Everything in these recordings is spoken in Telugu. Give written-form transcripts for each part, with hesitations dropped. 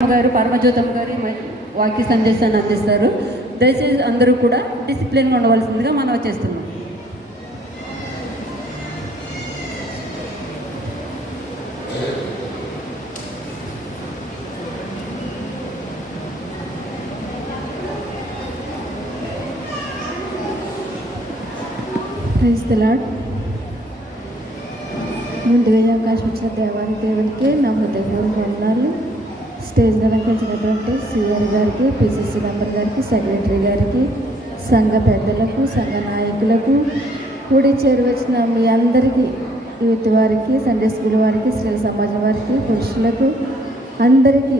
గారు పరమజ్యోతమ్మ గారి వాక్య సందేశాన్ని అందిస్తారు. దయచేసి అందరూ కూడా డిసిప్లిన్గా ఉండవలసిందిగా మనం చేస్తున్నాం. Praise the lord. ముందుగా ఈ అవకాశం ఇచ్చిన దేవునికి నా హృదయపూర్వక వందనాలు. స్టేజ్ అలంకరించినటువంటి సిఆర్ గారికి, పిసిసి మెంబర్ గారికి, సెక్రటరీ గారికి, సంఘ పెద్దలకు, సంఘ నాయకులకు, కూడి చేరువచ్చిన మీ అందరికీ, యూత్ వారికి, సండే స్కూల్ వారికి, స్త్రీల సమాజం వారికి, పురుషులకు అందరికీ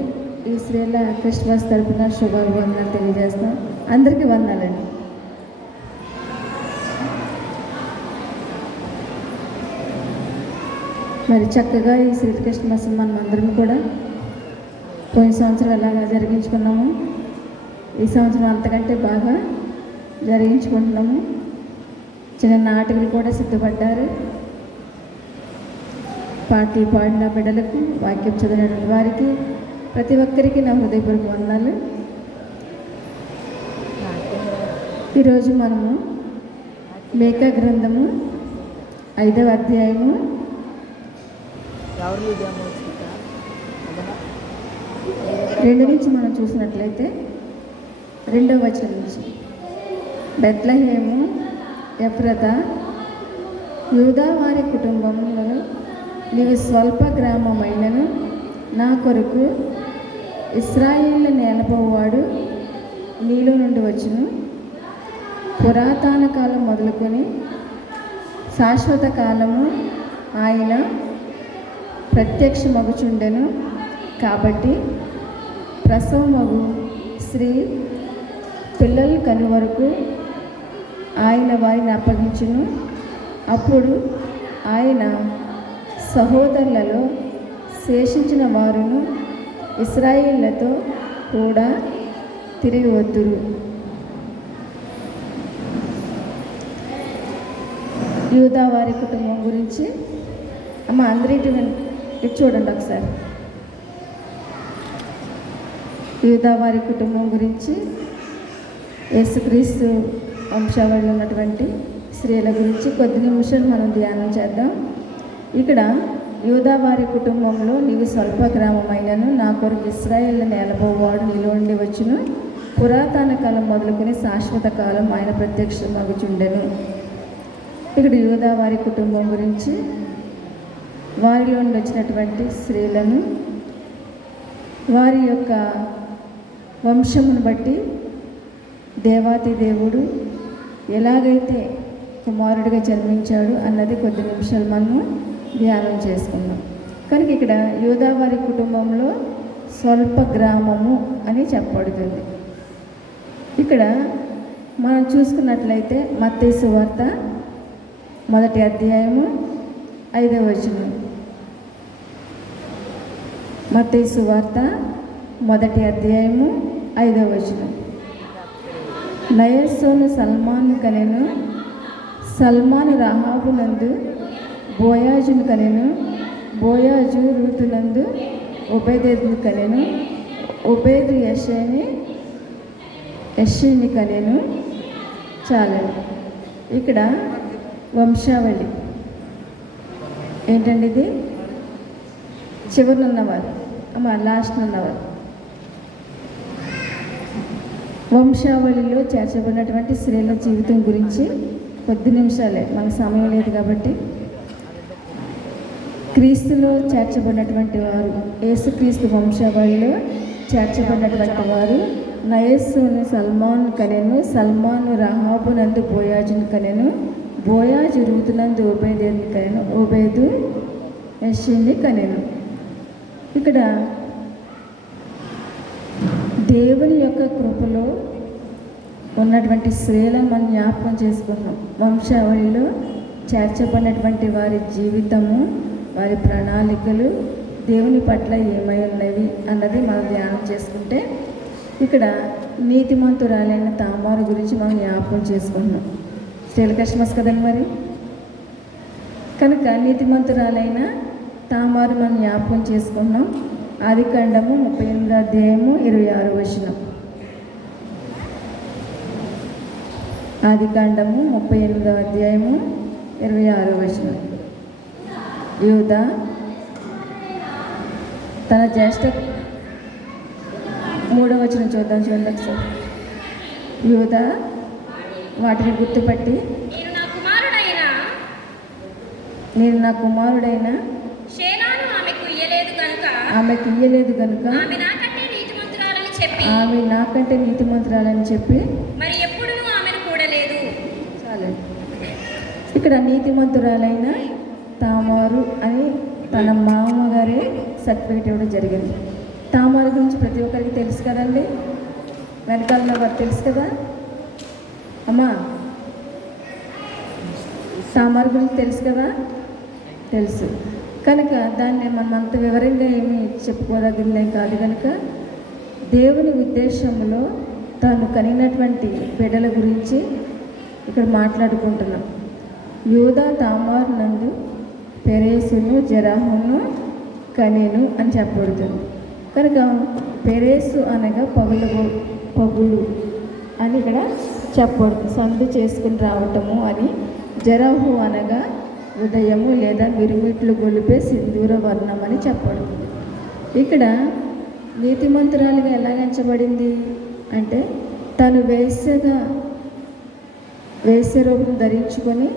ఈ స్త్రీల క్రిస్మస్ తరపున శుభాభివందనాలు తెలియజేస్తాం. అందరికీ వందనాలండి. మరి చక్కగా ఈ శ్రీ క్రిస్మస్ మనం అందరం కూడా పోయిన సంవత్సరం ఎలాగా జరిగించుకున్నాము, ఈ సంవత్సరం అంతకంటే బాగా జరిగించుకుంటున్నాము. చిన్న నాటకులు కూడా సిద్ధపడ్డారు. పాటలు పాడిన బిడ్డలకు, వాక్యం చదివిన వారికి, ప్రతి ఒక్కరికి నా హృదయపూర్వక వందనాలు. ఈరోజు మనము మేకా గ్రంథము 5వ అధ్యాయము 2 నుంచి మనం చూసినట్లయితే 2వ వచనం నుంచి, బెత్లెహేము ఎఫ్రతా యూదా వారి కుటుంబంలో నీవు స్వల్ప గ్రామమైనను నా కొరకు ఇశ్రాయేలు నేలపోవాడు నీలో నుండి వచ్చును. పురాతన కాలం మొదలుకొని శాశ్వత కాలము ఆయన ప్రత్యక్షమగుచుండెను. కాబట్టి ప్రసవమగు స్త్రీ పిల్లలు కను వరకు ఆయన వారిని అప్పగించును. అప్పుడు ఆయన సహోదరులలో శేషించిన వారును ఇశ్రాయేళ్లతో కూడా తిరిగి వద్దురు. యూదా వారి కుటుంబం గురించి అమ్మ అందరి ఇటు చూడండి ఒకసారి. యూదా వారి కుటుంబం గురించి, యేసుక్రీస్తు వంశావళిలో ఉన్నటువంటి స్త్రీల గురించి కొద్ది నిమిషాలు మనం ధ్యానం చేద్దాం. ఇక్కడ యూదా వారి కుటుంబంలో నీవు స్వల్ప గ్రామమైనను నా కొరకు ఇశ్రాయేలు నేలపోవాడు నీలో నుండి వచ్చును. పురాతన కాలం మొదలుకొని శాశ్వత కాలం ఆయన ప్రత్యక్షమగుచుండెను. ఇక్కడ యూదా వారి కుటుంబం గురించి, వారిలో నుండి వచ్చినటువంటి స్త్రీలను, వారి యొక్క వంశమును బట్టి దేవాతి దేవుడు ఎలాగైతే కుమారుడిగా జన్మించాడు అన్నది కొద్ది నిమిషాలు మనము ధ్యానం చేసుకున్నాం. కనుక ఇక్కడ యూదా వారి కుటుంబంలో స్వల్ప గ్రామము అని చెప్పబడుతుంది. ఇక్కడ మనం చూసుకున్నట్లయితే మత్తయి సువార్త 1వ అధ్యాయము 5వ వచనం. మత్తయి సువార్త 1వ అధ్యాయము 5వ వచనం. నయస్సోను సల్మాను కనెను, సల్మాను రాహాబు నందు బోయాజును కనెను, బోయాజు రూతు నందు ఒబేదెదును కనెను, ఒబేదు యెషయిని కనెను. చాలండి. ఇక్కడ వంశావళి ఏంటండి? ఇది చివరినున్నవారు, లాస్ట్ ఉన్నవారు. వంశావళిలో చేర్చబడినటువంటి స్త్రీల జీవితం గురించి కొద్ది నిమిషాలే, మనకు సమయం లేదు కాబట్టి. క్రీస్తులో చేర్చబడినటువంటి వారు, యేసుక్రీస్తు వంశావళిలో చేర్చబడినటువంటి వారు నయస్సును సల్మాను కనెను, సల్మాను రాహాబు నందు బోయాజును కనెను, బోయాజు రూతు నందు ఒబేదేదును కనెను, ఒబేదు యెషయిని కనెను. ఇక్కడ దేవుని యొక్క కృపలో ఉన్నటువంటి స్త్రీలను మనం జ్ఞాపకం చేసుకున్నాం. వంశావళిలో చేర్చబడినటువంటి వారి జీవితము, వారి ప్రణాళికలు దేవుని పట్ల ఏమై ఉన్నవి అన్నది మనం ధ్యానం చేసుకుంటే, ఇక్కడ నీతిమంతురాలైన తామారు గురించి మనం జ్ఞాపకం చేసుకుంటున్నాం. స్త్రీల క్రిస్మస్ కదండి మరి. కనుక నీతిమంతురాలైన తామారు మనం జ్ఞాపకం చేసుకున్నాం. ఆదికాండము 38వ అధ్యాయము 26వ వచనం. ఆదికాండము 38వ అధ్యాయము 26వ వచనం. యూదా తన జ్యేష్ఠ 3వ వచనం చూడండి ఒకసారి. యూదా వాటిని గుర్తుపట్టి నేను నా కుమారుడైన ఆమెకు ఇయ్యలేదు కనుక ఆమె నాకంటే నీతిమంతురాలని చెప్పి చాలండి. ఇక్కడ నీతిమంతురాలైన తామారు అని తన మామగారే సర్టిఫికేట్ ఇవ్వడం జరిగింది. తామారు గురించి ప్రతి ఒక్కరికి తెలుసు కదండి, వెనకాల వారు తెలుసు కదా అమ్మా. తామారు గురించి తెలుసు కదా, తెలుసు కనుక దాన్ని మనం అంత వివరంగా ఏమీ చెప్పుకోదగినదే కాదు. కనుక దేవుని ఉద్దేశంలో తాను కనిగినటువంటి బిడ్డల గురించి ఇక్కడ మాట్లాడుకుంటున్నాం. యూదా తామారు నందు పెరేసును జెరహును కనెను అని చెప్పబడుతుంది. కనుక పెరేసు అనగా పగులు అని ఇక్కడ చెప్పబడుతుంది, సందు చేసుకుని రావటము అని. జెరహు అనగా ఉదయము లేదా మిరుమిట్లు గొలిపే సింధూర వర్ణం అని చెప్పబడుతుంది. ఇక్కడ నీతిమంతురాలుగా ఎలా ఎంచబడింది అంటే తను వేశ్య రూపం ధరించుకొని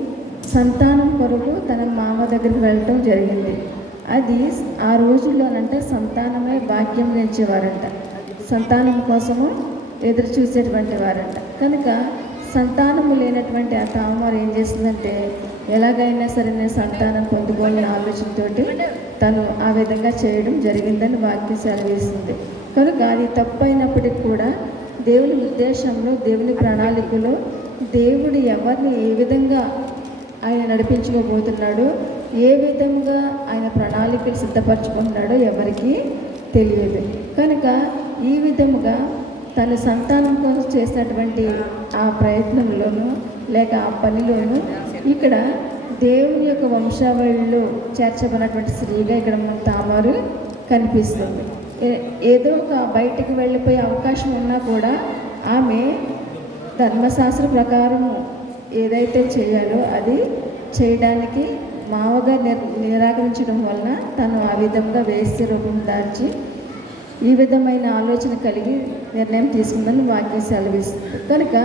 సంతానం కొరకు తన మామ దగ్గరికి వెళ్ళటం జరిగింది. అది ఆ రోజుల్లోనంటే సంతానమే భాగ్యం గెలిచేవారంట, సంతానం కోసము ఎదురు చూసేటువంటి వారంట. కనుక సంతానము లేనటువంటి ఆ తామారు ఏం చేసిందంటే ఎలాగైనా సరే నేను సంతానం పొందుకోవాలనే ఆలోచనతోటి తను ఆ విధంగా చేయడం జరిగిందని వాక్యం సెలవిస్తుంది. కనుక అది తప్పైనప్పటికీ కూడా దేవుని ఉద్దేశంలో, దేవుని ప్రణాళికలో దేవుడు ఎవరిని ఏ విధంగా ఆయన నడిపించుకోబోతున్నాడో, ఏ విధంగా ఆయన ప్రణాళికలు సిద్ధపరచుకుంటున్నాడో ఎవరికీ తెలియదు. కనుక ఈ విధముగా తన సంతానం కోసం చేసినటువంటి ఆ ప్రయత్నంలోనూ లేక ఆ పనిలోనూ ఇక్కడ దేవుని యొక్క వంశావళిలో చేర్చబడినటువంటి స్త్రీగా ఇక్కడ తామారు కనిపిస్తుంది. ఏదో ఒక బయటికి వెళ్ళిపోయే అవకాశం ఉన్నా కూడా ఆమె ధర్మశాస్త్ర ప్రకారం ఏదైతే చేయాలో అది చేయడానికి మావగా నిరాకరించడం వలన తను ఆ విధంగా వేశ్య రూపం దాల్చి ఈ విధమైన ఆలోచన కలిగి నిర్ణయం తీసుకుందని వాక్యం సెలవిస్తుంది. కనుక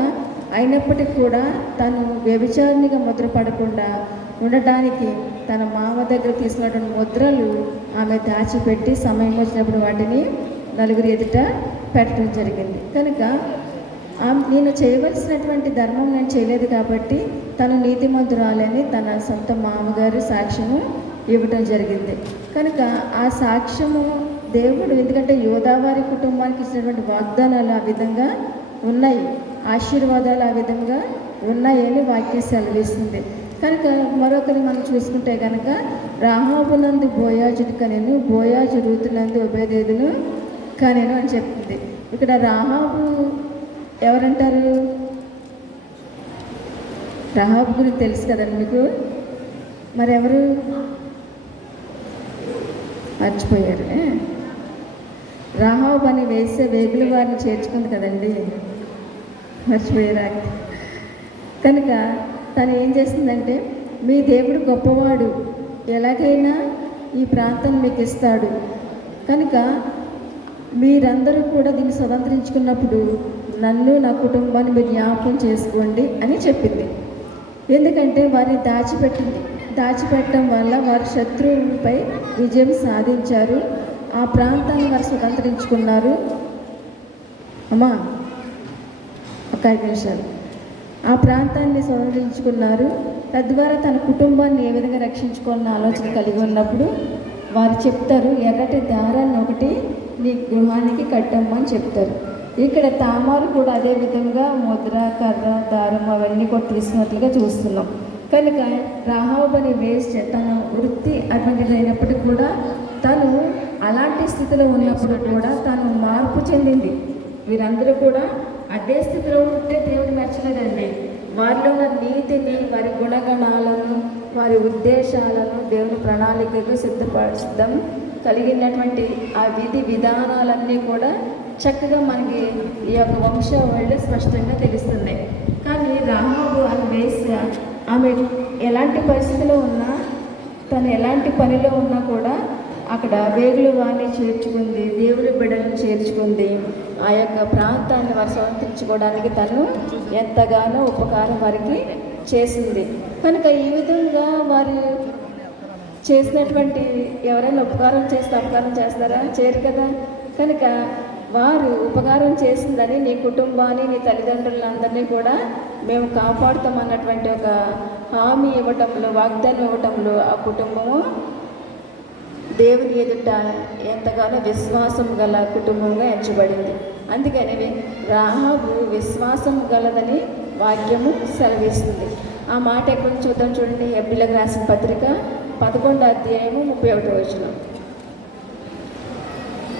అయినప్పటికీ కూడా తను వ్యభిచారిణిగా ముద్రపడకుండా ఉండటానికి తన మామ దగ్గర తీసుకున్నటువంటి ముద్రలు ఆమె దాచిపెట్టి సమయం వచ్చినప్పుడు వాటిని నలుగురి ఎదుట పెట్టడం జరిగింది. కనుక నేను చేయవలసినటువంటి ధర్మం నేను చేయలేదు కాబట్టి తను నీతిమంతురాలని తన సొంత మామగారు సాక్ష్యము ఇవ్వటం జరిగింది. కనుక ఆ సాక్ష్యము దేవుడు, ఎందుకంటే యోధావారి కుటుంబానికి ఇచ్చినటువంటి వాగ్దానాలు ఆ విధంగా ఉన్నాయి, ఆశీర్వాదాలు ఆ విధంగా ఉన్నాయని వాక్యం సెలవిస్తుంది. కనుక మరొకరి మనం చూసుకుంటే కనుక రాహాబునందు బోయాజును కనెను, బోయాజు రూతునందు ఒబేదేదును కనెను అని చెప్తుంది. ఇక్కడ రాహాబు ఎవరంటారు? రాహాబు గురించి తెలుసు కదండి మీకు, మరెవరు మర్చిపోయారు? రాహాబు అని వేసే వేగుల వారిని చేర్చుకుంది కదండి, మర్చిపోయారా? కనుక తను ఏం చేస్తుందంటే మీ దేవుడు గొప్పవాడు, ఎలాగైనా ఈ ప్రాంతం మీకు ఇస్తాడు, కనుక మీరందరూ కూడా దీన్ని స్వతంత్రించుకున్నప్పుడు నన్ను నా కుటుంబాన్ని మీరు జ్ఞాపకం చేసుకోండి అని చెప్పింది. ఎందుకంటే వారిని దాచిపెట్టడం వల్ల వారు శత్రువులపై విజయం సాధించారు, ఆ ప్రాంతాన్ని వారు స్వతంత్రించుకున్నారు. అమ్మా ఒక 5 నిమిషాలు. ఆ ప్రాంతాన్ని స్వతంత్రించుకున్నారు, తద్వారా తన కుటుంబాన్ని ఏ విధంగా రక్షించుకోవాలన్న ఆలోచన కలిగి ఉన్నప్పుడు వారు చెప్తారు, ఎర్రటి దారాన్ని ఒకటి నీ గృహానికి కట్టమ్మని చెప్తారు. ఇక్కడ తామారు కూడా అదే విధంగా ముద్ర, కర్ర, దారం అవన్నీ కూడా తీసుకున్నట్లుగా చూస్తున్నాం. కనుక రాహాబు అని వేస్ట్ తన వృత్తి అటువంటి అయినప్పటికీ కూడా తను అలాంటి స్థితిలో ఉన్నప్పుడు కూడా తను మార్పు చెందింది. వీరందరూ కూడా అదే స్థితిలో ఉంటే దేవుడు మెచ్చలేదండి. వారిలో ఉన్న నీతిని, వారి గుణగణాలను, వారి ఉద్దేశాలను దేవుని ప్రణాళికకు సిద్ధం కలిగినటువంటి ఆ విధి విధానాలన్నీ కూడా చక్కగా మనకి ఈ యొక్క వంశావళిలో స్పష్టంగా తెలుస్తున్నాయి. కానీ రాహాబు ఆమె వేశ్య, ఆమె ఎలాంటి పరిస్థితిలో ఉన్నా, తను ఎలాంటి పనిలో ఉన్నా కూడా అక్కడ వేగుల వారిని చేర్చుకుంది, దేవుని బిడ్డలను చేర్చుకుంది. ఆ యొక్క ప్రాంతాన్ని వారు స్వతంత్రించుకోవడానికి తను ఎంతగానో ఉపకారం వారికి చేసింది. కనుక ఈ విధంగా వారు చేసినటువంటి ఎవరైనా ఉపకారం చేస్తే అపకారం చేస్తారా? చేయరు కదా. కనుక వారు ఉపకారం చేసిందని నీ కుటుంబాన్ని, నీ తల్లిదండ్రులందరినీ కూడా మేము కాపాడుతామన్నటువంటి ఒక హామీ ఇవ్వటంలో, వాగ్దానం ఇవ్వటంలో ఆ కుటుంబము దేవుని ఎదుట ఎంతగానో విశ్వాసం గల కుటుంబంగా ఎంచబడింది. అందుకని రాహాబు విశ్వాసం గలదని వాక్యము సెలవిస్తుంది. ఆ మాట ఎక్కడ చూద్దాం చూడండి. హెబ్రీయులకు రాసిన పత్రిక 11వ అధ్యాయము 31వ వచనం.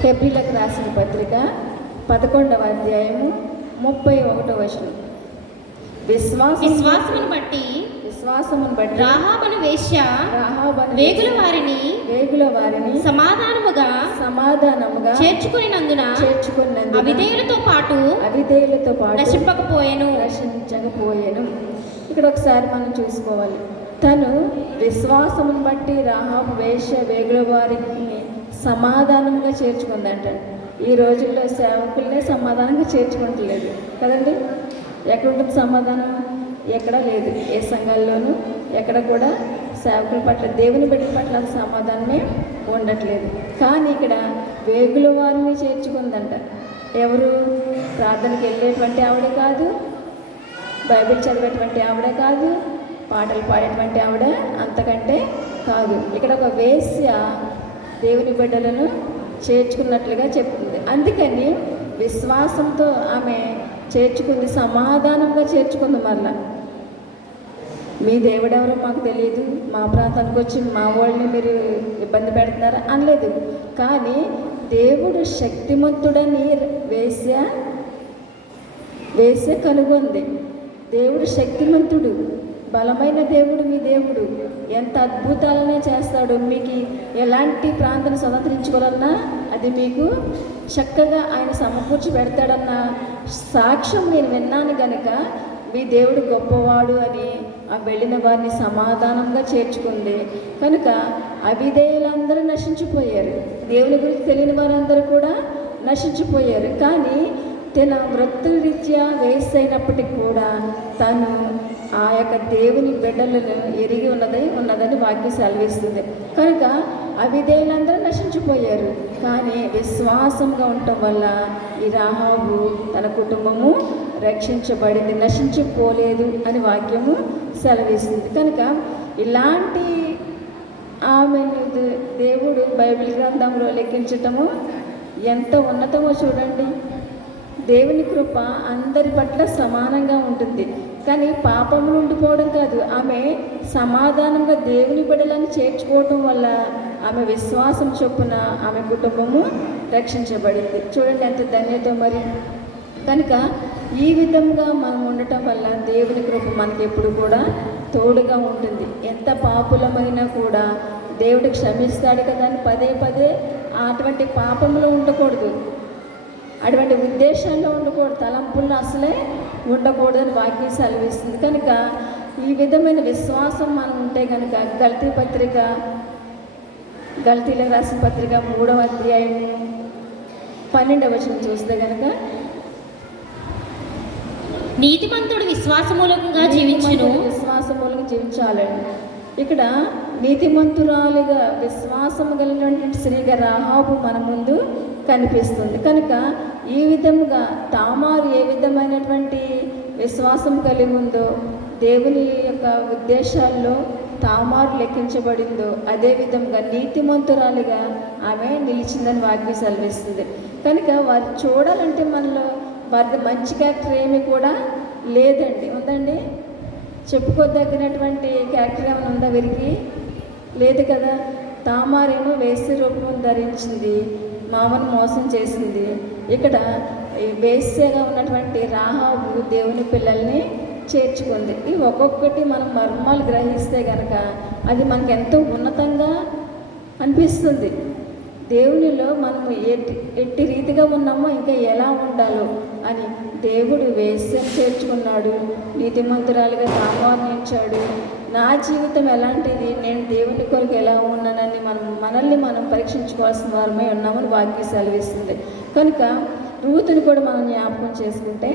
హెబ్రీయులకు రాసిన పత్రిక 11వ అధ్యాయము 31వ వచనం. విశ్వాసమును బట్టి రాహాబను వేశ్య వేగుల వారిని సమాధానముగా చేర్చుకునినందున అవిధేయులతో పాటు నశించకపోయెను. ఇక్కడ ఒకసారి మనం చూసుకోవాలి. తను విశ్వాసమును బట్టి రాహాబు వేశ్య వేగుల వారిని సమాధానంగా చేర్చుకుందంట. ఈ రోజుల్లో సేవకులనే సమాధానంగా చేర్చుకుంటలేదు కదండి. ఎక్కడ ఉంటుంది సమాధానం? ఎక్కడా లేదు. ఏ సంఘాల్లోనూ ఎక్కడ కూడా సేవకుల పట్ల, దేవుని బిడ్డల పట్ల సమాధానమే ఉండట్లేదు. కానీ ఇక్కడ వేగుల వారిని చేర్చుకుందంట. ఎవరు? ప్రార్థనకి వెళ్ళేటువంటి ఆవిడ కాదు, బైబిల్ చదివేటువంటి ఆవిడ కాదు, పాటలు పాడేటువంటి ఆవిడ అంతకంటే కాదు. ఇక్కడ ఒక వేశ్య దేవుని బిడ్డలను చేర్చుకున్నట్లుగా చెప్తుంది. అందుకని విశ్వాసంతో ఆమె చేర్చుకుంది, సమాధానంగా చేర్చుకుంది. మరలా మీ దేవుడెవరో మాకు తెలియదు, మా ప్రాంతానికి వచ్చి మా వాళ్ళని మీరు ఇబ్బంది పెడుతున్నారా అనలేదు. కానీ దేవుడు శక్తిమంతుడని వేశ్య కనుగొంది. దేవుడు శక్తిమంతుడు, బలమైన దేవుడు. మీ దేవుడు ఎంత అద్భుతాలనే చేస్తాడు. మీకు ఎలాంటి ప్రాంతాన్ని స్వతంత్రించుకోవాలన్నా అది మీకు చక్కగా ఆయన సమకూర్చి పెడతాడన్న సాక్ష్యం నేను విన్నాను కనుక మీ దేవుడు గొప్పవాడు అని ఆ వెళ్ళిన వారిని సమాధానంగా చేర్చుకుంది. కనుక అవిధేయులందరూ నశించిపోయారు, దేవుని గురించి తెలియని వారందరూ కూడా నశించిపోయారు. కానీ తన వృత్తుల రీత్యా వేస్ట్ అయినప్పటికీ కూడా తను ఆ యొక్క దేవుని బిడ్డలను ఎరిగి ఉన్నదని వాక్యం సెలవిస్తుంది. కనుక అవిధేయులందరూ నశించిపోయారు. కానీ విశ్వాసంగా ఉండటం వల్ల ఈ రాహాబు తన కుటుంబము రక్షించబడింది, నశించిపోలేదు అని వాక్యము సెలవిస్తుంది. కనుక ఇలాంటి ఆమెను దేవుడు బైబిల్ గ్రంథంలో లెక్కించటము ఎంత ఉన్నతమో చూడండి. దేవుని కృప అందరి పట్ల సమానంగా ఉంటుంది. కానీ పాపము ఉండిపోవడం కాదు, ఆమె సమాధానంగా దేవుని బిడ్డలను చేర్చుకోవటం వల్ల ఆమె విశ్వాసం చొప్పున ఆమె కుటుంబము రక్షించబడింది. చూడండి ఎంత ధన్యత మరి. కనుక ఈ విధంగా మనం ఉండటం వల్ల దేవుని కృప మనకి ఎప్పుడు కూడా తోడుగా ఉంటుంది. ఎంత పాపులమైనా కూడా దేవుడు క్షమిస్తాడు కదా అని పదే పదే అటువంటి పాపంలో ఉండకూడదు, అటువంటి ఉద్దేశాల్లో ఉండకూడదు, తలంపుల్లో అసలే ఉండకూడదని వాక్యం సెలవిస్తుంది. కనుక ఈ విధమైన విశ్వాసం మనం ఉంటే కనుక గల్తీలకు రాసిన పత్రిక 3వ అధ్యాయం 12వ వచనం చూస్తే కనుక నీతిమంతుడు విశ్వాసమూలంగా జీవించాలండి. ఇక్కడ నీతిమంతురాలుగా విశ్వాసము కలిగినటువంటి స్త్రీగా రాహాబు మన ముందు కనిపిస్తుంది. కనుక ఈ విధముగా తామారు ఏ విధమైనటువంటి విశ్వాసం కలిగి ఉందో, దేవుని యొక్క ఉద్దేశాల్లో తామారు లెక్కించబడిందో అదే విధంగా నీతిమంతురాలుగా ఆమె నిలిచిందని వాక్యం సెలవిస్తుంది. కనుక వారు చూడాలంటే మనలో వారి మంచి క్యారెక్టర్ ఏమీ కూడా లేదండి. ఉందండి? చెప్పుకోదగినటువంటి క్యారెక్టర్ ఏమైనా ఉందా వీరికి? లేదు కదా. తామారేమో వేశ్య రూపం ధరించింది, మామను మోసం చేసింది. ఇక్కడ వేశ్యగా ఉన్నటువంటి రాహాబు దేవుని పిల్లల్ని చేర్చుకుంది. ఇవి ఒక్కొక్కటి మనం మర్మాలు గ్రహిస్తే కనుక అది మనకు ఎంతో ఉన్నతంగా అనిపిస్తుంది. దేవునిలో మనము ఎట్టి రీతిగా ఉన్నామో ఇంకా ఎలా ఉండాలో అని దేవుడు వేశ్యను చేర్చుకున్నాడు, నీతిమంతురాలుగా తామాన్నించాడు. నా జీవితం ఎలాంటిది, నేను దేవుని కొరకు ఎలా ఉన్నానని మనల్ని మనం పరీక్షించుకోవాల్సిన వారమే ఉన్నామని వాక్యం సెలవిస్తుంది. కనుక రూతుని కూడా మనం జ్ఞాపకం చేసుకుంటే,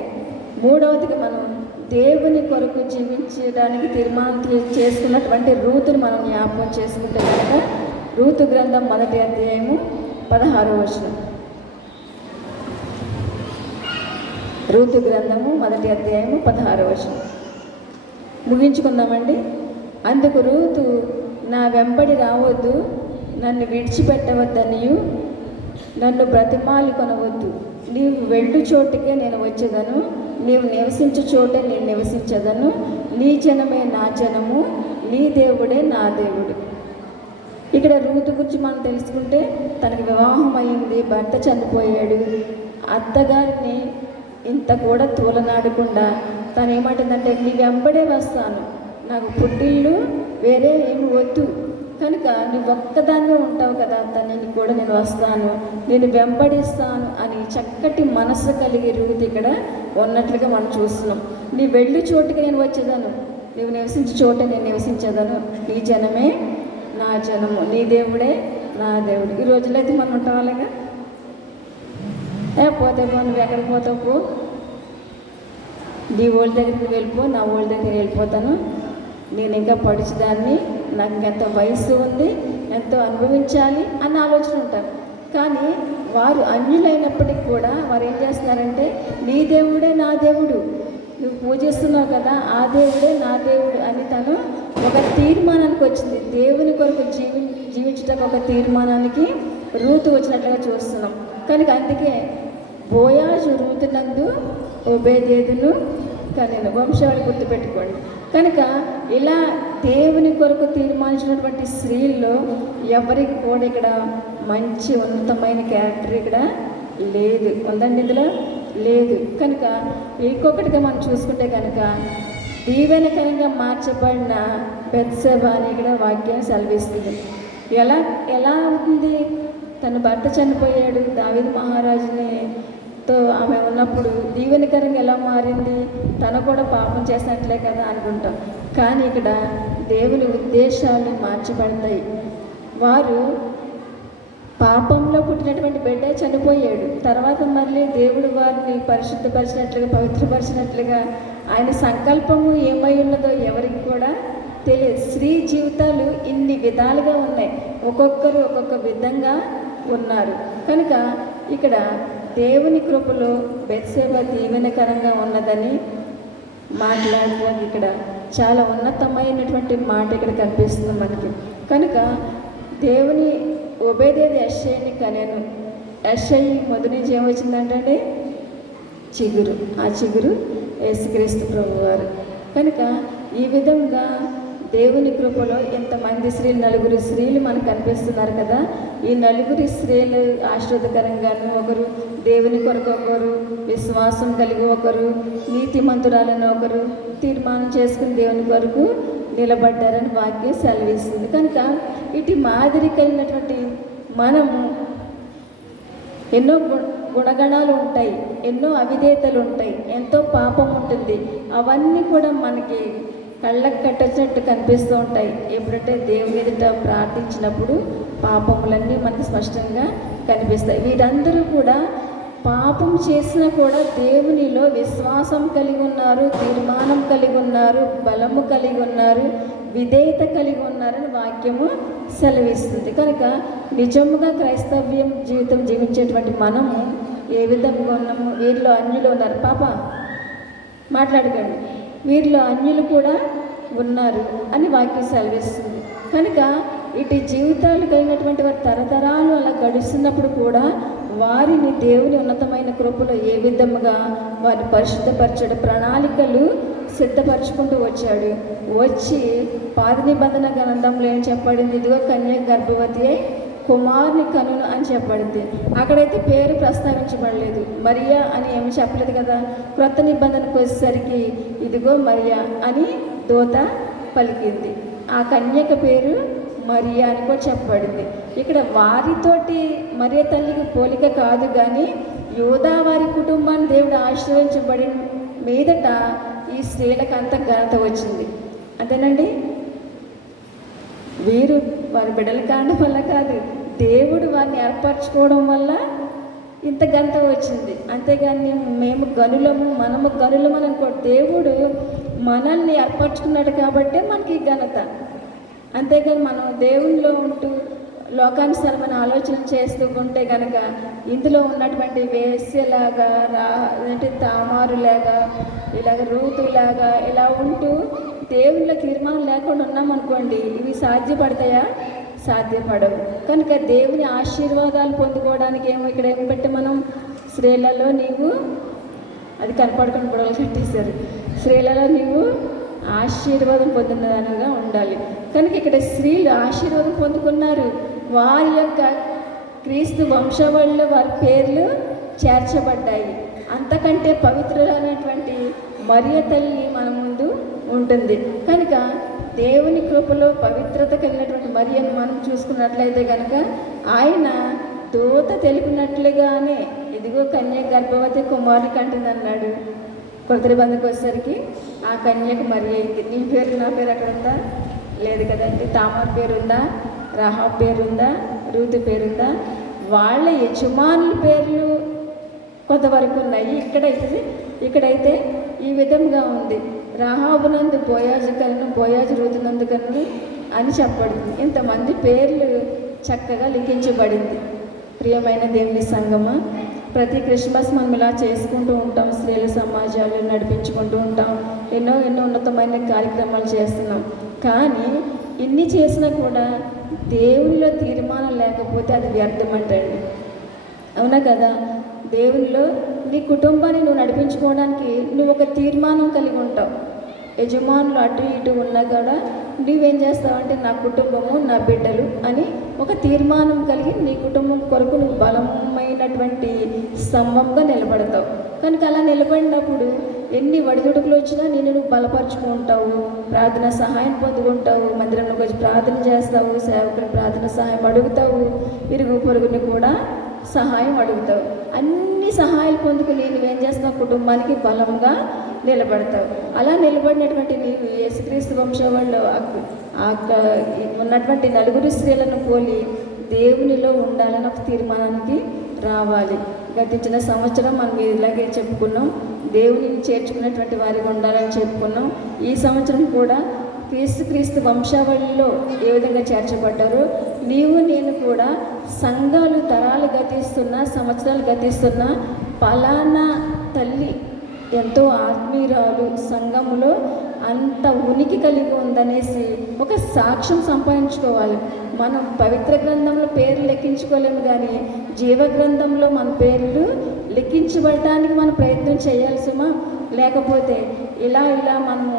మూడవదిగా మనం దేవుని కొరకు జీవించడానికి తీర్మానం చేసుకున్నటువంటి రూతుని మనం జ్ఞాపకం చేసుకుంటే కనుక రూతు గ్రంథం 1వ అధ్యాయము 16వ వచనం. రూతు గ్రంథము 1వ అధ్యాయము 16వ వచనం ముగించుకుందామండి. అందుకు రూతు, నా వెంబడి రావద్దు, నన్ను విడిచిపెట్టవద్దనియు నన్ను బ్రతిమాలి కొనవద్దు. నీవు వెళ్ళు చోటుకే నేను వచ్చేదను, నీవు నివసించు చోటే నేను నివసించదను. నీ జనమే నా జనము, నీ దేవుడే నా దేవుడు. ఇక్కడ రూతు గురించి మనం తెలుసుకుంటే, తనకి వివాహం అయింది, భర్త చనిపోయాడు. అత్తగారిని ఇంత కూడా తూలనాడకుండా తను ఏమంటుందంటే, నీ వెంబడే వస్తాను, నాకు పుట్టిల్లు వేరే ఏమి వద్దు, కనుక నువ్వు ఒక్కదాన్నే ఉంటావు కదా అత్త, నేను వస్తాను, నేను వెంబడిస్తాను అని చక్కటి మనస్సు కలిగి రూతు ఇక్కడ ఉన్నట్లుగా మనం చూస్తున్నాం. నీ వెళ్ళు చోటుకి నేను వచ్చేదాను, నీవు నివసించే చోట నేను నివసించేదాను. నీ జనమే నా జనము, నీ దేవుడే నా దేవుడు. ఈ రోజులో అయితే మనం ఉంటాం అలాగా, పోతే పో, నువ్వు ఎక్కడికి పోతావు పో, నీ ఓళ్ళ దగ్గరికి వెళ్ళిపో, నా ఓళ్ళ దగ్గర వెళ్ళిపోతాను, నేను ఇంకా పడిచేదాన్ని, నాకు ఎంతో వయసు ఉంది, ఎంతో అనుభవించాలి అన్న ఆలోచన ఉంటారు. కానీ వారు అన్యులైనప్పటికీ కూడా వారు ఏం చేస్తున్నారంటే, నీ దేవుడే నా దేవుడు, నువ్వు పూజిస్తున్నావు కదా ఆ దేవుడే నా దేవుడు అని తను ఒక తీర్మానానికి వచ్చింది. దేవుని కొరకు జీవించటకు ఒక తీర్మానానికి రూతు వచ్చినట్లుగా చూస్తున్నాం. కనుక అందుకే బోయాజు రూతునందు ఓబేదేదును కనెను. వంశావళి గుర్తుపెట్టుకోండి. కనుక ఇలా దేవుని కొరకు తీర్మానించినటువంటి స్త్రీల్లో ఎవరికి కూడా ఇక్కడ మంచి ఉన్నతమైన క్యారెక్టర్ ఇక్కడ లేదు, ఉందండి, ఇందులో లేదు. కనుక ఇంకొకటిగా మనం చూసుకుంటే కనుక దీవెనకరంగా మార్చబడిన బెత్షెబ అని ఇక్కడ వాక్యం సెలవిస్తుంది. ఎలా ఉంది, తన భర్త చనిపోయాడు, దావీదు మహారాజునితో ఆమె ఉన్నప్పుడు దీవెనకరంగా ఎలా మారింది, తను కూడా పాపం చేసినట్లే కదా అనుకుంటాం. కానీ ఇక్కడ దేవుని ఉద్దేశాలు మార్చబడతాయి. వారు పాపంలో పుట్టినటువంటి బిడ్డ చనిపోయాడు, తర్వాత మళ్ళీ దేవుడు వారిని పరిశుద్ధపరిచినట్లుగా పవిత్రపరిచినట్లుగా ఆయన సంకల్పము ఏమై ఉన్నదో ఎవరికి కూడా తెలియదు. స్త్రీ జీవితాలు ఇన్ని విధాలుగా ఉన్నాయి, ఒక్కొక్కరు ఒక్కొక్క విధంగా ఉన్నారు. కనుక ఇక్కడ దేవుని కృపలో బెత్షెబ దీవెనకరంగా ఉన్నదని మాట్లాడడానికి ఇక్కడ చాలా ఉన్నతమైనటువంటి మాట ఇక్కడ కనిపిస్తుంది మనకి. కనుక దేవుని ఓబేదేదు యెష్షయిని కనెను. యెష్షయి మొదటి నుంచి ఏమొచ్చిందంటే చిగురు, ఆ చిగురు యేసుక్రీస్తు ప్రభువారు. కనుక ఈ విధంగా దేవుని కృపలో ఎంతమంది స్త్రీలు, 9 స్త్రీలు మనకు కనిపిస్తున్నారు కదా. ఈ 9 స్త్రీలు ఆశీర్వాదకరంగాను, ఒకరు దేవుని కొరకు, ఒకరు విశ్వాసం కలిగి, ఒకరు నీతిమంతురాలను, ఒకరు తీర్మానం చేసుకుని దేవుని కొరకు నిలబడ్డారని వాక్యం సెలవిస్తుంది. కనుక ఇటు మాదిరి కలిగినటువంటి మనము ఎన్నో గుణగణాలు ఉంటాయి, ఎన్నో అవిధేయతలు ఉంటాయి, ఎంతో పాపం ఉంటుంది. అవన్నీ కూడా మనకి కళ్ళకు కట్టొచ్చినట్టు కనిపిస్తూ ఉంటాయి. ఎప్పుడంటే దేవుని ఎదుట ప్రార్థించినప్పుడు పాపములన్నీ మనకి స్పష్టంగా కనిపిస్తాయి. వీరందరూ కూడా పాపం చేసినా కూడా దేవునిలో విశ్వాసం కలిగి ఉన్నారు, తీర్మానం కలిగి ఉన్నారు, బలము కలిగి ఉన్నారు, విధేయత కలిగి ఉన్నారని వాక్యము సెలవిస్తుంది. కనుక నిజముగా క్రైస్తవ్యం జీవితం జీవించేటువంటి మనము ఏ విధంగా ఉన్నాము, వీరిలో అన్యులు ఉన్నారు, పాప మాట్లాడకండి, వీరిలో అన్యులు కూడా ఉన్నారు అని వాక్యం సెలవిస్తుంది. కనుక ఇటు జీవితాలు కలిగినటువంటి వారి తరతరాలు అలా గడుస్తున్నప్పుడు కూడా వారిని దేవుని ఉన్నతమైన కృపలో ఏ విధముగా వారిని పరిశుద్ధపరచడం ప్రణాళికలు సిద్ధపరచుకుంటూ వచ్చి పాత నిబంధన గ్రంథంలో ఏం చెప్పబడింది, ఇదిగో కన్య గర్భవతి అయి కుమారుని కనును అని చెప్పబడింది. అక్కడైతే పేరు ప్రస్తావించబడలేదు, మరియా అని ఏమి చెప్పలేదు కదా. క్రొత్త నిబంధనకు వచ్చేసరికి ఇదిగో మరియా అని దూత పలికింది. ఆ కన్యక పేరు మరియా అని కూడా చెప్పబడింది. ఇక్కడ వారితోటి మరియ తల్లికి పోలిక కాదు, కానీ యోధా వారి కుటుంబాన్ని దేవుడు ఆశీర్వదించబడిన మీదట ఈ స్త్రీలకు అంత ఘనత వచ్చింది. అంతేనండి, వీరు వారి బిడ్డలు కావడం వల్ల కాదు, దేవుడు వారిని ఏర్పరచుకోవడం వల్ల ఇంత ఘనత వచ్చింది. అంతేగాని మేము గనులము, మనము గనులమని అనుకో, దేవుడు మనల్ని ఏర్పరచుకున్నాడు కాబట్టే మనకి ఈ ఘనత. అంతేగాని మనం దేవునిలో ఉంటూ లోకానుసారమైన ఆలోచన చేస్తూ ఉంటే కనుక ఇందులో ఉన్నటువంటి వేశ్యలాగా తామారులాగా ఇలాగ రూతులాగా ఇలా ఉంటూ దేవునిలో తీర్మానం లేకుండా ఉన్నామనుకోండి, ఇవి సాధ్యపడతాయా? సాధ్యపడవు. కనుక దేవుని ఆశీర్వాదాలు పొందుకోవడానికి ఇక్కడ ఏం పెట్టి మనం స్త్రీలలో నీవు అది కనపడుకుని గొడవలు కట్టేశారు, స్త్రీలలో నీవు ఆశీర్వాదం పొందినదానిగా ఉండాలి. కనుక ఇక్కడ స్త్రీలు ఆశీర్వాదం పొందుకున్నారు. వారి యొక్క క్రీస్తు వంశావళిలో వారి పేర్లు చేర్చబడ్డాయి. అంతకంటే పవిత్రులైనటువంటి మరియ తల్లి మన ముందు ఉంటుంది. కనుక దేవుని కృపలో పవిత్రత కలిగినటువంటి మరియను మనం చూసుకున్నట్లయితే కనుక ఆయన దూత తెలిపినట్లుగానే ఇదిగో కన్య గర్భవతి కుమారుని కంటుందన్నాడు. కొలతరి బంధుకు వచ్చేసరికి ఆ కన్యకు మరి అయింది. నీ పేరు నా పేరు అక్కడ ఉందా? లేదు కదండి. తామార్ పేరుందా? రాహాబ్ పేరుందా? రూతు పేరుందా? వాళ్ళ యజమానుల పేర్లు కొంతవరకు ఉన్నాయి. ఇక్కడైతే ఈ విధంగా ఉంది, రాహాబునందు బోయాజు కలను, బోయాజు రూతునందు కలను అని చెప్పబడింది. ఇంతమంది పేర్లు చక్కగా లిఖించబడింది. ప్రియమైన దేవుని సంగమా, ప్రతి క్రిస్మస్ మనం ఇలా చేసుకుంటూ ఉంటాం, స్త్రీల సమాజాలు నడిపించుకుంటూ ఉంటాం, ఎన్నో ఉన్నతమైన కార్యక్రమాలు చేస్తున్నాం. కానీ ఇన్ని చేసినా కూడా దేవునిలో తీర్మానం లేకపోతే అది వ్యర్థమంటండి. అవునా కదా? దేవునిలో నీ కుటుంబాన్ని నువ్వు నడిపించుకోవడానికి నువ్వు ఒక తీర్మానం కలిగి ఉంటావు. యజమానులు అటు ఇటు ఉన్నా కూడా నువ్వేం చేస్తావంటే నా కుటుంబము, నా బిడ్డలు అని ఒక తీర్మానం కలిగి నీ కుటుంబం కొరకు నువ్వు బలమైనటువంటి స్తంభంగా నిలబడతావు. కనుక అలా నిలబడినప్పుడు ఎన్ని ఒడిదుడుకులు వచ్చినా నువ్వు బలపరుచుకుంటావు, ప్రార్థన సహాయం పొందుకుంటావు, మందిరంలోకి వచ్చి ప్రార్థన చేస్తావు, సేవకుని ప్రార్థన సహాయం అడుగుతావు, ఇరుగు పొరుగుని కూడా సహాయం అడుగుతావు. అన్ని సహాయాలు పొందుకుని నువ్వేం చేస్తావు? కుటుంబానికి బలంగా నిలబడతావు. అలా నిలబడినటువంటి నీవు యేసుక్రీస్తు వంశావళిలో ఉన్నటువంటి నలుగురు స్త్రీలను పోలి దేవునిలో ఉండాలని ఒక తీర్మానానికి రావాలి. గతించిన సంవత్సరం మనం ఇలాగే చెప్పుకున్నాం, దేవునిని చేర్చుకున్నటువంటి వారిగా ఉండాలని చెప్పుకున్నాం. ఈ సంవత్సరం కూడా క్రీస్తు వంశావళిలో ఏ విధంగా చేర్చబడ్డారో నీవు నేను కూడా సంఘాలు తరాలు గతిస్తున్నా, సంవత్సరాలు గతిస్తున్నా, పలానా తల్లి ఎంతో ఆత్మీయురాలు సంఘములో అంత ఉనికి కలిగి ఉందనేసి ఒక సాక్ష్యం సంపాదించుకోవాలి. మనం పవిత్ర గ్రంథంలో పేర్లు లెక్కించుకోలేము, కానీ జీవ గ్రంథంలో మన పేర్లు లెక్కించబడటానికి మనం ప్రయత్నం చేయాల్సిమా? లేకపోతే ఇలా మనము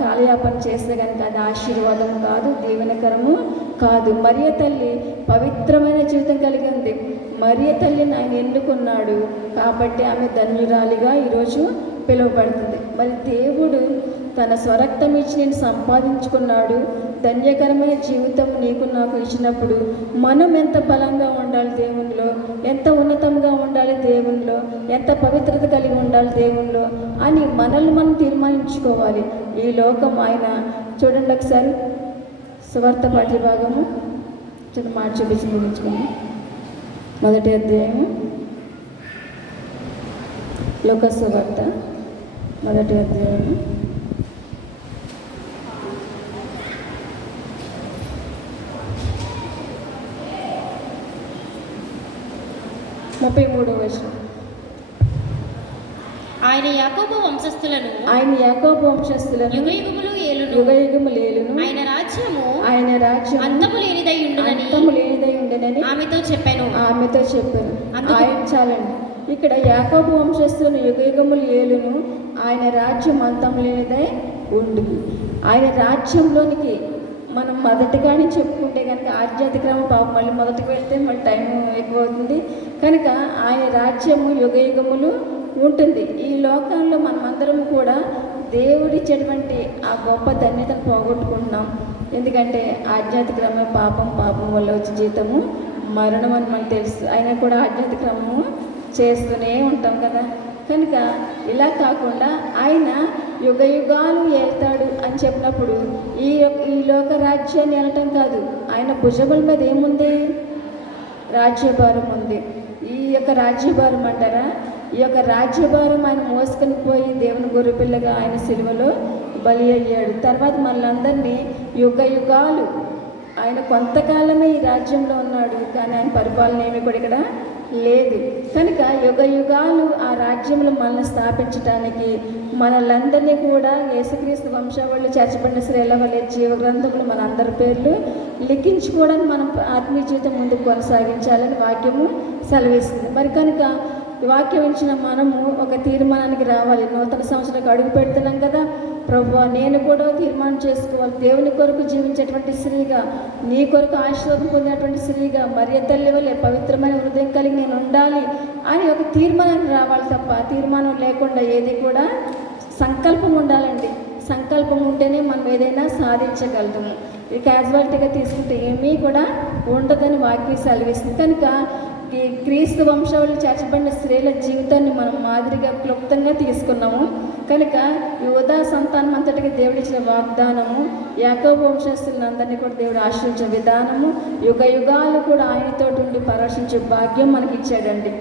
కాలయాపన చేస్తే కనుక అది ఆశీర్వాదం కాదు, దీవెనకరము కాదు. మరియ తల్లి పవిత్రమైన జీవితం కలిగి ఉంది. మరియ తల్లిని ఆయన ఎన్నుకున్నాడు కాబట్టి ఆమె ధన్యురాలిగా ఈరోజు పిలువబడుతుంది. మరి దేవుడు తన స్వరక్తం ఇచ్చి నేను సంపాదించుకున్నాడు, ధన్యకరమైన జీవితం నీకు నాకు ఇచ్చినప్పుడు మనం ఎంత బలంగా ఉండాలి దేవునిలో, ఎంత ఉన్నతంగా ఉండాలి దేవునిలో, ఎంత పవిత్రత కలిగి ఉండాలి దేవునిలో అని మనల్ని మనం తీర్మానించుకోవాలి. ఈ లోకం ఆయన చూడండి ఒకసారి సువార్త పాఠ్య భాగము చిన్న మాట చూపించి ముగించుకోండి. 1వ అధ్యాయము లోక సువార్త 1వ అధ్యాయము 33వ వచనం. ఆయన యాకోబు వంశస్థులను యుగయుగములు ఏలును. ఆయన రాజ్యము అంతము లేనిదై ఉండునని ఆమెతో చెప్పాను. ఆయన చాలండి. ఇక్కడ యాకోబు వంశస్థులను యుగయుగములు ఏలును, ఆయన రాజ్యం అంతం లేనిదై ఉండు. ఆయన రాజ్యంలోనికి మనం మొదటిగానే చెప్పుకుంటే కనుక ఆధ్యాత్మిక పాపం మళ్ళీ మొదటికి వెళ్తే మళ్ళీ టైం ఎక్కువ అవుతుంది. కనుక ఆయన రాజ్యము యుగయుగములు ఉంటుంది. ఈ లోకంలో మనమందరం కూడా దేవుడిచ్చేటువంటి ఆ గొప్ప ధన్యతను పోగొట్టుకుంటున్నాం. ఎందుకంటే ఆధ్యాత్మిక పాపం వల్ల వచ్చే జీతము మరణం అని మనకు తెలుసు. అయినా కూడా ఆధ్యాత్మికము చేస్తూనే ఉంటాం కదా. కనుక ఇలా కాకుండా ఆయన యుగ యుగాలు ఏళ్తాడు అని చెప్పినప్పుడు ఈ లోక రాజ్యాన్ని ఏలటం కాదు, ఆయన భుజముల మీద ఏముంది? రాజ్యభారం ఉంది. ఈ యొక్క రాజ్యభారం అంటారా, ఈ యొక్క రాజ్యభారం ఆయన మోసుకొని పోయి దేవుని గొర్రెపిల్లగా ఆయన సిలువలో బలి అయ్యాడు. తర్వాత మనందరినీ యుగ యుగాలు, ఆయన కొంతకాలమే ఈ రాజ్యంలో ఉన్నాడు, కానీ ఆయన పరిపాలన ఏమీ కూడా ఇక్కడ లేదు. కనుక యుగ యుగాలు ఆ రాజ్యంలో మనల్ని స్థాపించడానికి మనలందరినీ కూడా యేసుక్రీస్తు వంశావళి చేర్చబడిన శ్రేల వలె జీవ గ్రంథంలో మన అందరి పేర్లు లిఖించుకోవడానికి మనం ఆత్మీయ జీవితం ముందుకు కొనసాగించాలని వాక్యము సెలవిస్తుంది. మరి కనుక వాక్యం ఇచ్చిన మనము ఒక తీర్మానానికి రావాలి. నూతన సంవత్సరానికి అడుగు పెడుతున్నాం కదా, ప్రభువా నేను కూడా తీర్మానం చేసుకోవాలి, దేవుని కొరకు జీవించేటువంటి స్త్రీగా, నీ కొరకు ఆశీర్వాదం పొందేటువంటి స్త్రీగా, మరియ తల్లి వల్లే పవిత్రమైన హృదయం కలిగి నేను ఉండాలి అని ఒక తీర్మానానికి రావాలి తప్ప తీర్మానం లేకుండా ఏది కూడా సంకల్పం ఉండాలండి. సంకల్పం ఉంటేనే మనం ఏదైనా సాధించగలుగుతాము. ఇది క్యాజువాలిటీగా తీసుకుంటే ఏమీ కూడా ఉండదని వాక్యం సెలవిస్తుంది. కనుక ఈ క్రీస్తు వంశావళి చేర్చబడిన స్త్రీల జీవితాన్ని మనం మాదిరిగా క్లుప్తంగా తీసుకున్నాము. కనుక యోధా సంతానం అంతటికి దేవుడిచ్చిన వాగ్దానము, యాకోబు వంశస్థులందరినీ కూడా దేవుడు ఆశ్రయించే విధానము, యుగ యుగాలు కూడా ఆయనతో ఉండి పరామర్శించే భాగ్యం మనకి ఇచ్చాడండి.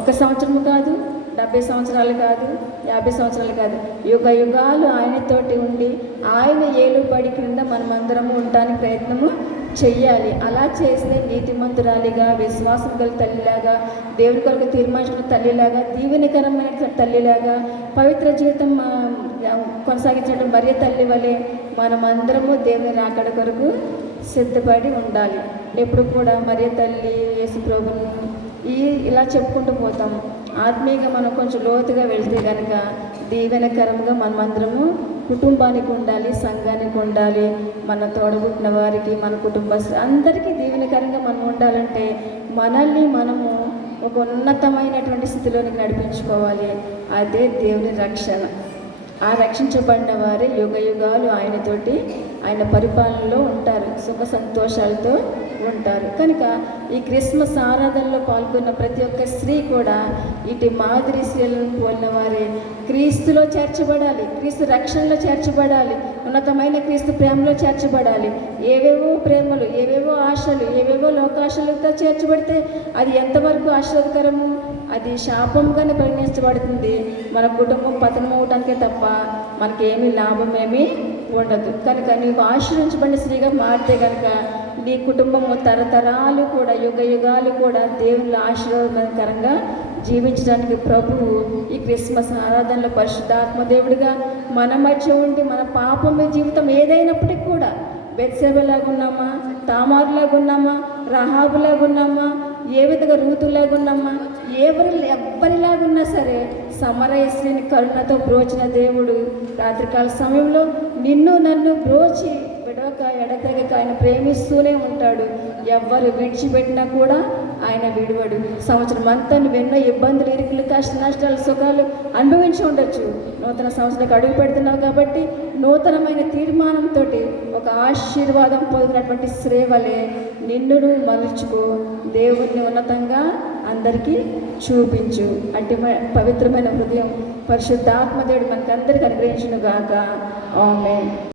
1 సంవత్సరము కాదు, 70 సంవత్సరాలు కాదు, 50 సంవత్సరాలు కాదు, యుగ యుగాలు ఆయనతోటి ఉండి ఆయన ఏలుబడి క్రింద మనమందరము ఉండడానికి ప్రయత్నము చెయ్యాలి. అలా చేస్తే నీతిమంతురాలిగా, విశ్వాసం గల తల్లిలాగా, దేవుని కొరకు తీర్మానించిన తల్లిలాగా, దీవెనకరమైన తల్లిలాగా, పవిత్ర జీవితం కొనసాగించడం మరియ తల్లి వలె మనమందరము దేవుని రాకడ కొరకు సిద్ధపడి ఉండాలి. ఎప్పుడు కూడా మరియ తల్లి, యేసు ప్రభుని ఇలా చెప్పుకుంటూ పోతాము. ఆత్మీయంగా మనం కొంచెం లోతుగా వెళ్తే కనుక దీవెనకరంగా మనమందరము కుటుంబానికి ఉండాలి, సంఘానికి ఉండాలి, మన తోడబుట్టిన వారికి, మన కుటుంబ అందరికీ దీవెనకరంగా మనం ఉండాలంటే మనల్ని మనము ఒక ఉన్నతమైనటువంటి స్థితిలోనికి నడిపించుకోవాలి. అదే దేవుని రక్షణ. ఆ రక్షించబడిన వారే యుగ యుగాలు ఆయనతోటి, ఆయన పరిపాలనలో ఉంటారు, సుఖ సంతోషాలతో ఉంటారు. కనుక ఈ క్రిస్మస్ ఆరాధనలో పాల్గొన్న ప్రతి ఒక్క స్త్రీ కూడా ఇటు మాదిరి స్త్రీలను పోలిన వారే క్రీస్తులో చేర్చబడాలి, క్రీస్తు రక్షణలో చేర్చబడాలి, ఉన్నతమైన క్రీస్తు ప్రేమలో చేర్చబడాలి. ఏవేవో ప్రేమలు, ఏవేవో ఆశలు, ఏవేవో లోకాశలతో చేర్చబడితే అది ఎంతవరకు ఆశీర్వాదకరము? అది శాపంగానే పరిగణించబడుతుంది. మన కుటుంబం పతనం అవటానికే తప్ప మనకేమీ లాభమేమీ ఉండదు. కనుక నీకు ఆశీర్వించబడిన స్త్రీగా మారితే కనుక నీ కుటుంబము తరతరాలు కూడా, యుగ యుగాలు కూడా దేవుని ఆశీర్వాదకరంగా జీవించడానికి ప్రభువు ఈ క్రిస్మస్ ఆరాధనలో పరిశుద్ధాత్మ దేవుడిగా మన మధ్య ఉండి మన పాపమే జీవితం ఏదైనప్పటికీ కూడా బెత్షెబలాగున్నామా, తామారులాగున్నామా, రహాబులాగున్నామా, ఏ విధంగా రూతులాగున్నామా, ఎవ్వరిలాగున్నా సరే సమరయ స్త్రీని కరుణతో బ్రోచిన దేవుడు రాత్రికాల సమయంలో నిన్ను నన్ను బ్రోచి విడవక ఎడతెగక ఆయన ప్రేమిస్తూనే ఉంటాడు. ఎవ్వరు విడిచిపెట్టినా కూడా ఆయన విడివడు. సంవత్సరం అంతా నువ్వెన్నో ఇబ్బందులు, ఇరుకులు, కష్ట నష్టాలు, సుఖాలు అనుభవించి ఉండొచ్చు. నూతన సంవత్సరానికి అడుగు పెడుతున్నావు కాబట్టి నూతనమైన తీర్మానంతో ఒక ఆశీర్వాదం పొందినటువంటి శ్రేవలే నిన్ను మలుచుకో, దేవుణ్ణి ఉన్నతంగా అందరికీ చూపించు. అట్టి పవిత్రమైన హృదయం పరిశుద్ధాత్మ దేవుడు మనకు అందరికీ అనుగ్రహించును గాక. ఆమేన్.